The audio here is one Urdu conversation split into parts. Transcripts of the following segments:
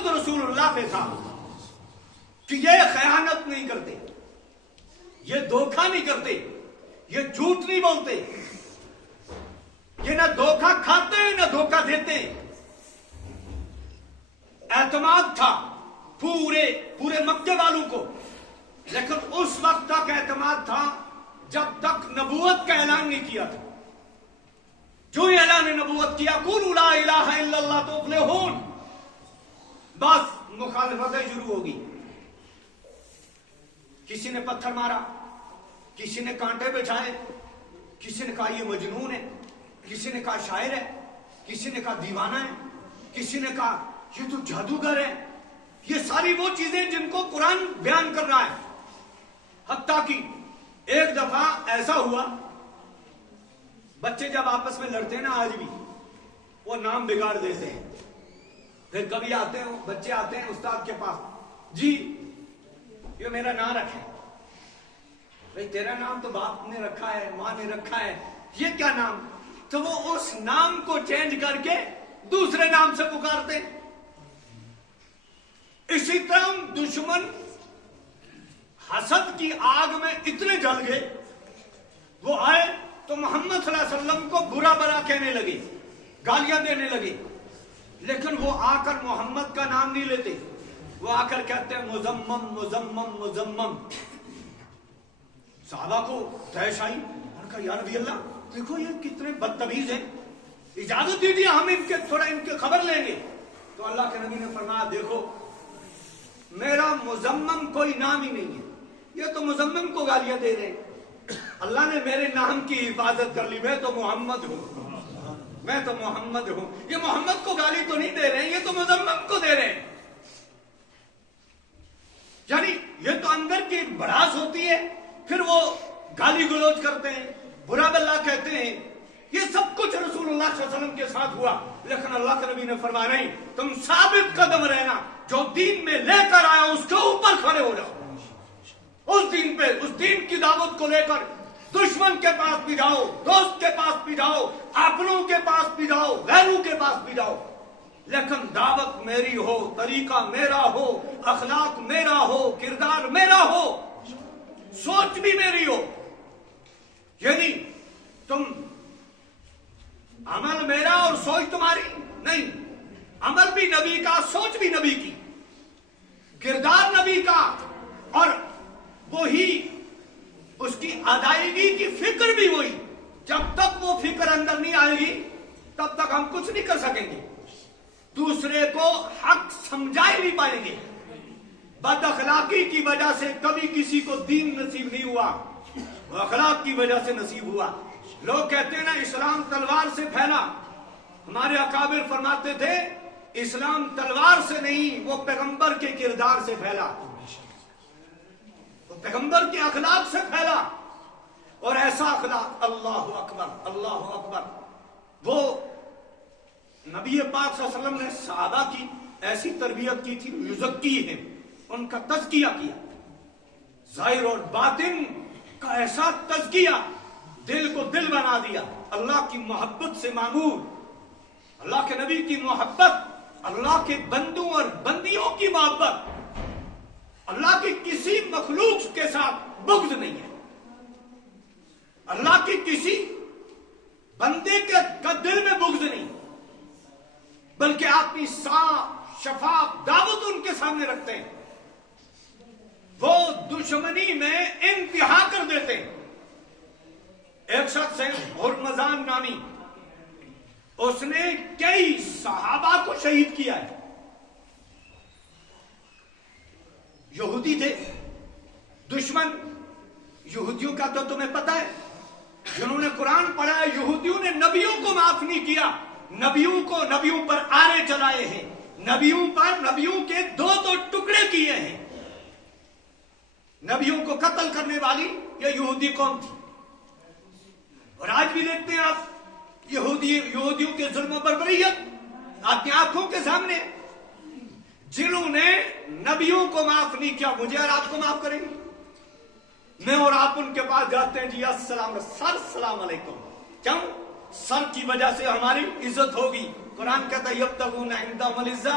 خود رسول اللہ پہ تھا کہ یہ خیانت نہیں کرتے، یہ دھوکہ نہیں کرتے، یہ جھوٹ نہیں بولتے، یہ نہ دھوکہ کھاتے نہ دھوکہ دیتے۔ اعتماد تھا پورے مکے والوں کو، لیکن اس وقت تک اعتماد تھا جب تک نبوت کا اعلان نہیں کیا تھا۔ جو ہی اعلان نبوت کیا قولوا لا الہ الا اللہ تفلحون، بس مخالفتیں شروع ہوگی۔ کسی نے پتھر مارا، کسی نے کانٹے بچھائے، کسی نے کہا یہ مجنون ہے، کسی نے کہا شاعر ہے، کسی نے کہا دیوانہ ہے، کسی نے کہا یہ تو جادوگر ہے۔ یہ ساری وہ چیزیں جن کو قرآن بیان کر رہا ہے۔ حتیٰ کہ ایک دفعہ ایسا ہوا، بچے جب آپس میں لڑتے ہیں نا آج بھی، وہ نام بگاڑ دیتے ہیں۔ پھر کبھی آتے ہیں بچے آتے ہیں استاد کے پاس، جی یہ میرا نام رکھے۔ بھئی تیرا نام تو باپ نے رکھا ہے، ماں نے رکھا ہے، یہ کیا نام؟ تو وہ اس نام کو چینج کر کے دوسرے نام سے پکارتے۔ اسی طرح دشمن حسد کی آگ میں اتنے جل گئے، وہ آئے تو محمد صلی اللہ علیہ وسلم کو برا برا کہنے لگے، گالیاں دینے لگے، لیکن وہ آ کر محمد کا نام نہیں لیتے، وہ آ کر کہتے ہیں مزمم مزمم مزمم۔ صحابہ کو تحش آئی، انہوں نے کہا یا نبی اللہ دیکھو یہ کتنے بدتمیز ہیں، اجازت دیجیے ہم تھوڑا ان کے خبر لیں گے۔ تو اللہ کے نبی نے فرمایا دیکھو میرا مزمم کوئی نام ہی نہیں ہے، یہ تو مزمم کو گالیاں دے رہے ہیں۔ اللہ نے میرے نام کی حفاظت کر لی، میں تو محمد ہوں، میں تو محمد ہوں۔ یہ محمد کو گالی تو نہیں دے رہے ہیں، یہ تو مزمم کو دے رہے ہیں۔ یعنی یہ تو اندر کی بڑاس ہوتی ہے، پھر وہ گالی گلوچ کرتے ہیں، برا بلا کہتے ہیں۔ یہ سب کچھ رسول اللہ صلی اللہ علیہ وسلم کے ساتھ ہوا، لیکن اللہ کے نبی نے فرمایا نہیں، تم ثابت قدم رہنا، جو دین میں لے کر آیا اس کے اوپر کھڑے ہو جاؤ، اس دین پہ، اس دین کی دعوت کو لے کر دشمن کے پاس بھی جاؤ، دوست کے پاس بھی جاؤ، اپنوں کے پاس بھی جاؤ، غیروں کے پاس بھی جاؤ، لیکن دعوت میری ہو، طریقہ میرا ہو، اخلاق میرا ہو، کردار میرا ہو، سوچ بھی میری ہو۔ یعنی تم عمل میرا اور سوچ تمہاری نہیں، عمل بھی نبی کا، سوچ بھی نبی کی، کردار نبی کا، اور وہی اس کی ادائیگی کی فکر بھی وہی۔ جب تک وہ فکر اندر نہیں آئے گی تب تک ہم کچھ نہیں کر سکیں گے، دوسرے کو حق سمجھا ہی نہیں پائیں گے۔ بد اخلاقی کی وجہ سے کبھی کسی کو دین نصیب نہیں ہوا، وہ اخلاق کی وجہ سے نصیب ہوا۔ لوگ کہتے ہیں نا اسلام تلوار سے پھیلا، ہمارے اکابر فرماتے تھے اسلام تلوار سے نہیں، وہ پیغمبر کے کردار سے پھیلا، وہ پیغمبر کے اخلاق سے پھیلا۔ اور ایسا اخلاق، اللہ اکبر اللہ اکبر، وہ نبی پاک صلی اللہ علیہ وسلم نے صحابہ کی ایسی تربیت کی تھی، یزکی ہے، ان کا تزکیہ کیا، ظاہر اور باطن کا ایسا تزکیہ، دل کو دل بنا دیا، اللہ کی محبت سے معمور، اللہ کے نبی کی محبت، اللہ کے بندوں اور بندیوں کی محبت، اللہ کی کسی مخلوق کے ساتھ بغض نہیں ہے، اللہ کی کسی بندے کا دل میں بغض نہیں، بلکہ آپ کی صاف شفاف دعوت ان کے سامنے رکھتے ہیں، وہ دشمنی میں انتہا کر دیتے ہیں۔ ایک شخص ہے ہرمزان نامی، اس نے کئی صحابہ کو شہید کیا ہے، یہودی تھے، دشمن یہودیوں کا تو تمہیں پتہ ہے، جنہوں نے قرآن پڑھا ہے، یہودیوں نے نبیوں کو معاف نہیں کیا، نبیوں پر آرے چلائے ہیں، نبیوں کے دو ٹکڑے کیے ہیں، نبیوں کو قتل کرنے والی یہ یہودی قوم تھی۔ اور آج بھی دیکھتے ہیں آپ یہودیوں کے ظلم و بربریت آپ کی آنکھوں کے سامنے، جنہوں نے نبیوں کو معاف نہیں کیا، مجھے اور آپ کو معاف کریں گے؟ میں اور آپ ان کے پاس جاتے ہیں، جی السلام علیکم، کیوں؟ سر کی وجہ سے ہماری عزت ہوگی۔ قرآن کہتا ہے یبتغون عندهم العزہ،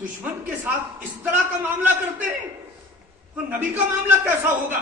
دشمن کے ساتھ اس طرح کا معاملہ کرتے ہیں تو نبی کا معاملہ کیسا ہوگا؟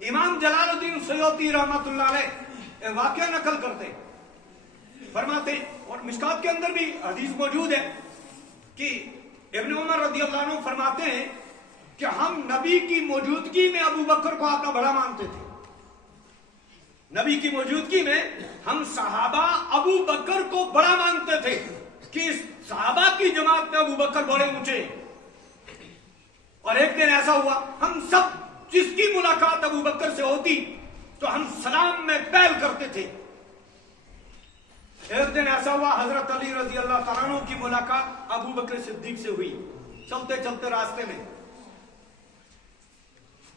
امام جلال الدین سیوطی رحمۃ اللہ علیہ واقعہ نقل کرتے فرماتے، اور مشکات کے اندر بھی حدیث موجود ہے کہ ابن عمر رضی اللہ عنہ فرماتے ہیں کہ ہم نبی کی موجودگی میں ابو بکر کو اپنا بڑا مانتے تھے. نبی کی موجودگی میں ہم صحابہ ابو بکر کو بڑا مانتے تھے کہ اس صحابہ کی جماعت میں ابو بکر بڑے اونچے. اور ایک دن ایسا ہوا ہم سب جس کی ملاقات ابو بکر سے ہوتی تو ہم سلام میں پہل کرتے تھے. ایک دن ایسا ہوا حضرت علی رضی اللہ تعالیٰ عنہ کی ملاقات ابو بکر صدیق سے ہوئی. چلتے چلتے راستے میں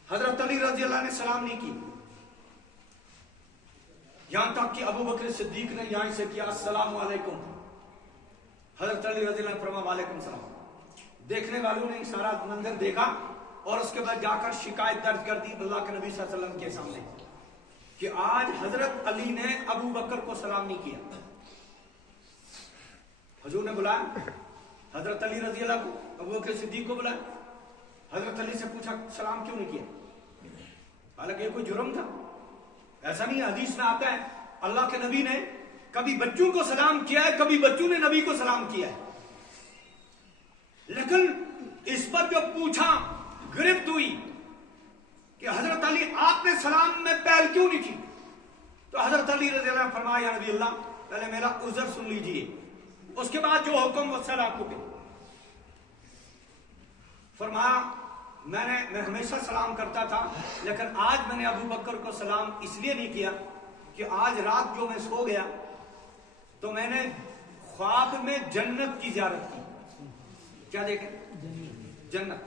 حضرت علی رضی اللہ نے سلام نہیں کی، یہاں تک کہ ابو بکر صدیق نے یہاں سے کیا السلام علیکم. حضرت علی رضی اللہ نے فرمایا وعلیکم السلام. دیکھنے والوں نے سارا منظر دیکھا اور اس کے بعد جا کر شکایت درج کر دی اللہ کے نبی صلی اللہ علیہ وسلم کے سامنے کہ آج حضرت علی نے ابو بکر کو سلام نہیں کیا. حضور نے بلایا حضرت علی رضی اللہ کو، ابو بکر صدیق کو بلایا. حضرت علی سے پوچھا سلام کیوں نہیں کیا؟ حالانکہ یہ کوئی جرم تھا، ایسا نہیں. حدیث میں آتا ہے اللہ کے نبی نے کبھی بچوں کو سلام کیا ہے، کبھی بچوں نے نبی کو سلام کیا ہے. لیکن اس پر جو پوچھا گرفت ہوئی کہ حضرت علی آپ نے سلام میں پہل کیوں نہیں کی، تو حضرت علی رضی اللہ نے فرمایا یا نبی اللہ پہلے میرا عذر سن لیجئے، اس کے بعد جو حکم وہ سر آپ کو دے. فرمایا میں ہمیشہ سلام کرتا تھا لیکن آج میں نے ابو بکر کو سلام اس لیے نہیں کیا کہ آج رات جو میں سو گیا تو میں نے خواب میں جنت کی زیارت کی. کیا دیکھیں؟ جنت.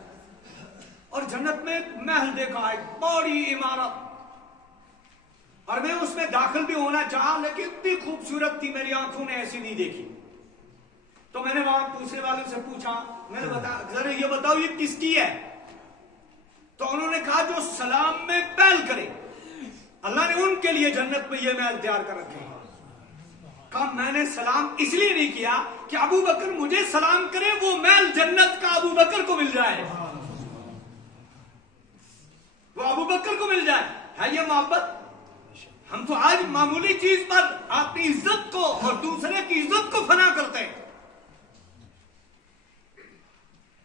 اور جنت میں ایک محل دیکھا، ایک بڑی عمارت، اور میں اس میں داخل بھی ہونا چاہا لیکن اتنی خوبصورت تھی میری آنکھوں نے ایسی نہیں دیکھی. تو میں نے وہاں دوسرے والوں سے پوچھا، میں نے ذرا یہ بتاؤ یہ کس کی ہے؟ تو انہوں نے کہا جو سلام میں پہل کرے اللہ نے ان کے لیے جنت میں یہ محل تیار کر رکھے. کہا میں نے سلام اس لیے نہیں کیا کہ ابو بکر مجھے سلام کرے، وہ محل جنت کا ابو بکر کو مل جائے، وہ ابو بکر کو مل جائے. ہے یہ محبت؟ ہم تو آج معمولی چیز پر اپنی عزت کو اور دوسرے کی عزت کو فنا کرتے ہیں.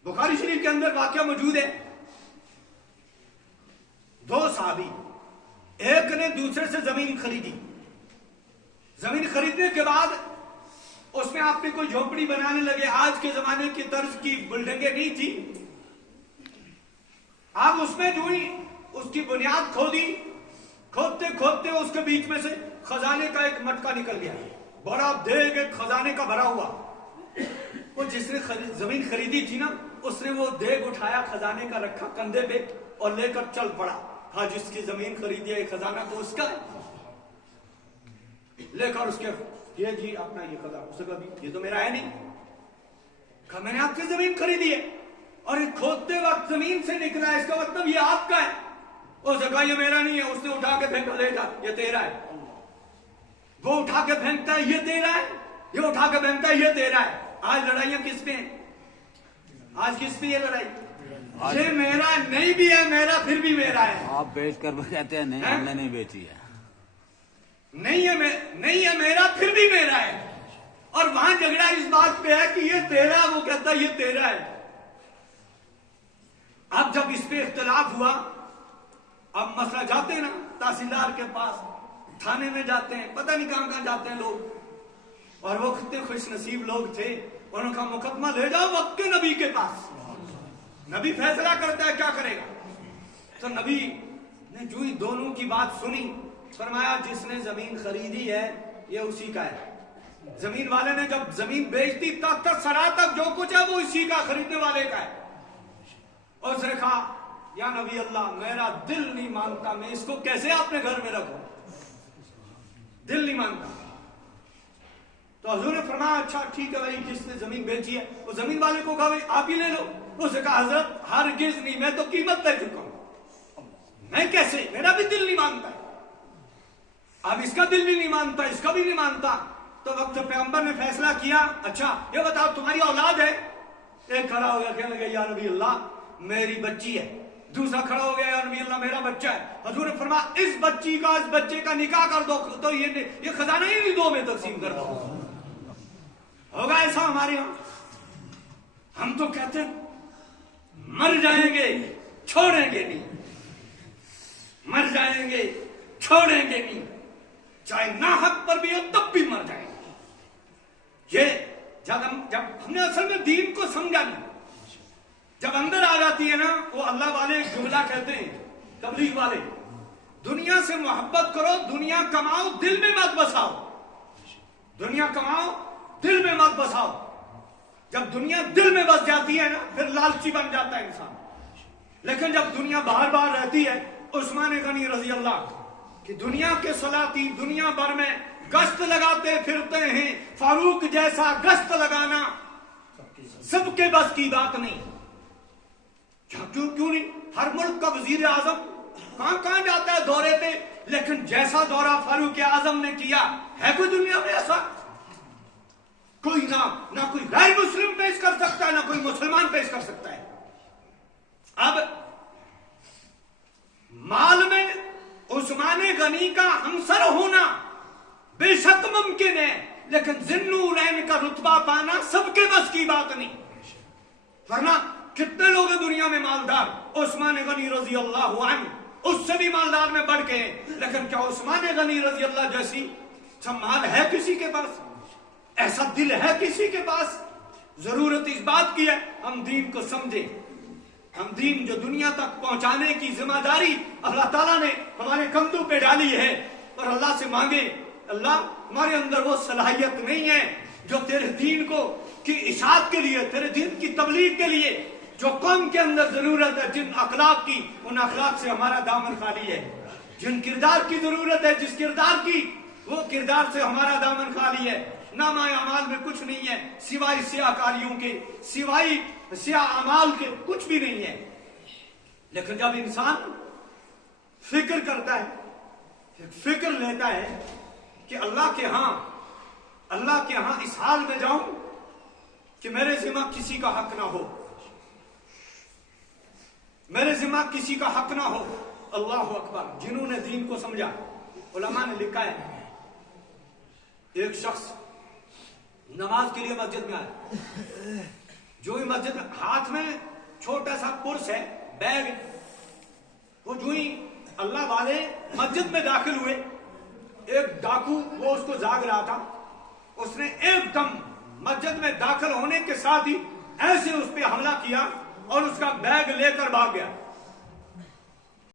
بخاری شریف کے اندر واقعہ موجود ہے، دو صحابی، ایک نے دوسرے سے زمین خریدی. زمین خریدنے کے بعد اس میں آپ نے کوئی جھوپڑی بنانے لگے. آج کے زمانے کی طرز کی بلڈنگیں نہیں تھی. آپ اس میں جو ہی اس کی بنیاد کھودی، کھودتے کھودتے اس کے بیچ میں سے خزانے کا ایک مٹکا نکل گیا، بڑا دیگ ایک خزانے کا بھرا ہوا. وہ جس نے زمین خریدی تھی نا اس نے وہ دیگ اٹھایا، خزانے کا رکھا کندھے پہ اور لے کر چل پڑا. ہاں جس کی زمین خریدی ہے خزانہ تو اس کا ہے. لے کر اس کے یہ جی اپنا یہ خزانہ، اس کا بھی یہ تو میرا ہے نہیں. کہا میں نے آپ کی زمین خریدی ہے اور کھودتے وقت زمین سے نکلا ہے، اس کا مطلب یہ آپ کا ہے. اس نے کہا یہ میرا نہیں ہے. اس نے اٹھا کے پھینکا، لے جا یہ تیرا ہے. وہ اٹھا کے پھینکتا ہے یہ تیرا ہے، یہ اٹھا کے پھینکتا ہے یہ تیرا ہے. آج لڑائیاں کس پہ ہیں؟ آج کس پہ یہ لڑائی؟ یہ میرا نہیں بھی ہے، میرا پھر بھی میرا ہے. آپ بیچ کر کہتے ہیں نہیں ہم نے نہیں بیچی ہے، نہیں ہے میرا پھر بھی میرا ہے. اور وہاں جھگڑا اس بات پہ ہے کہ یہ تیرا، وہ کہتا ہے یہ تیرا ہے. اب جب اس پہ اختلاف ہوا، اب مسئلہ جاتے ہیں نا تحصیلدار کے پاس، تھانے میں جاتے ہیں، پتہ نہیں کہاں جاتے ہیں لوگ. اور وہ کتنے خوش نصیب لوگ تھے، انہوں نے کہا مقدمہ لے جاؤ وقت کے نبی کے پاس، نبی فیصلہ کرتا ہے کیا کرے گا. تو نبی نے جو ہی دونوں کی بات سنی فرمایا جس نے زمین خریدی ہے یہ اسی کا ہے. زمین والے نے جب زمین بیچ دی تک سرا تک جو کچھ ہے وہ اسی کا، خریدنے والے کا ہے. اور اس نے کہا یا نبی اللہ میرا دل نہیں مانتا، میں اس کو کیسے اپنے گھر میں رکھوں، دل نہیں مانتا. تو حضور نے فرمایا اچھا ٹھیک ہے بھائی، جس نے زمین بیچی ہے وہ زمین والے کو کہا بھائی آپ ہی لے لو. اس نے کہا حضرت ہرگز نہیں، میں تو قیمت دے چکا ہوں، میں کیسے، میرا بھی دل نہیں مانتا ہے. اب اس کا دل بھی نہیں مانتا، اس کا بھی نہیں مانتا. تو وقت پیغمبر نے فیصلہ کیا اچھا یہ بتاؤ تمہاری اولاد ہے؟ ایک کھڑا ہو گیا کہنے لگا یا نبی اللہ میری بچی ہے. دوسرا کھڑا ہو گیا یا نبی اللہ میرا بچہ ہے. حضور نے فرمایا اس بچے کا نکاح کر دو تو یہ خزانہ ہی دو میں تقسیم کر دو. ہوگا ایسا ہمارے یہاں؟ ہم تو کہتے ہیں مر جائیں گے چھوڑیں گے نہیں, مر جائیں گے چھوڑیں گے نہیں, چاہے ناحق پر بھی ہو تب بھی مر جائیں گے. یہ جب ہم نے اصل میں دین کو سمجھا نہیں, جب اندر آ جاتی ہے نا وہ اللہ والے ایک جملہ کہتے ہیں تبلیغ والے, دنیا سے محبت کرو, دنیا کماؤ, دل میں مت بساؤ. دنیا کماؤ دل میں مت بساؤ. جب دنیا دل میں بس جاتی ہے نا پھر لالچی بن جاتا ہے انسان. لیکن جب دنیا باہر باہر رہتی ہے, عثمان غنی رضی اللہ کہ دنیا کے سلاطین دنیا بھر میں گشت لگاتے پھرتے ہیں, فاروق جیسا گشت لگانا سب کے بس کی بات نہیں. کیوں نہیں؟ ہر ملک کا وزیر اعظم کہاں جاتا ہے دورے پہ, لیکن جیسا دورہ فاروق اعظم نے کیا ہے کوئی دنیا میں ایسا؟ کوئی نہ کوئی غیر مسلم پیش کر سکتا ہے, نہ کوئی مسلمان پیش کر سکتا ہے. اب مال میں عثمان غنی کا ہمسر ہونا بے شک ممکن ہے, لیکن ذی-النورین کا رتبہ پانا سب کے بس کی بات نہیں. ورنہ کتنے لوگ ہیں دنیا میں مالدار؟ عثمان غنی رضی اللہ عنہ اس سے بھی مالدار میں بڑھ گئے, لیکن کیا عثمان غنی رضی اللہ جیسی مال ہے کسی کے پاس؟ ایسا دل ہے کسی کے پاس؟ ضرورت اس بات کی ہے ہم دین کو سمجھیں. ہم دین جو دنیا تک پہنچانے کی ذمہ داری اللہ تعالیٰ نے ہمارے کندھوں پہ ڈالی ہے, اور اللہ سے مانگے اللہ ہمارے اندر وہ صلاحیت نہیں ہے جو تیرے دین کو کی اشاعت کے لیے, تیرے دین کی تبلیغ کے لیے جو قوم کے اندر ضرورت ہے, جن اخلاق کی ان اخلاق سے ہمارا دامن خالی ہے. جن کردار کی ضرورت ہے جس کردار کی وہ کردار سے ہمارا دامن خالی ہے. نامہ اعمال میں کچھ نہیں ہے سوائے سیاہ کاریوں کے, سوائے سیاہ اعمال کے کچھ بھی نہیں ہے. لیکن جب انسان فکر کرتا ہے, فکر لیتا ہے کہ اللہ کے ہاں اس حال میں جاؤں کہ میرے ذمہ کسی کا حق نہ ہو, میرے ذمہ کسی کا حق نہ ہو. اللہ اکبر. جنہوں نے دین کو سمجھا, علماء نے لکھا ہے ایک شخص نماز کے لیے مسجد میں آیا, جو ہی مسجد میں ہاتھ میں چھوٹا سا پرس ہے بیگ, وہ جو ہی اللہ والے مسجد میں داخل ہوئے, ایک ڈاکو وہ اس کو جاگ رہا تھا, اس نے ایک دم مسجد میں داخل ہونے کے ساتھ ہی ایسے اس پہ حملہ کیا اور اس کا بیگ لے کر بھاگ گیا.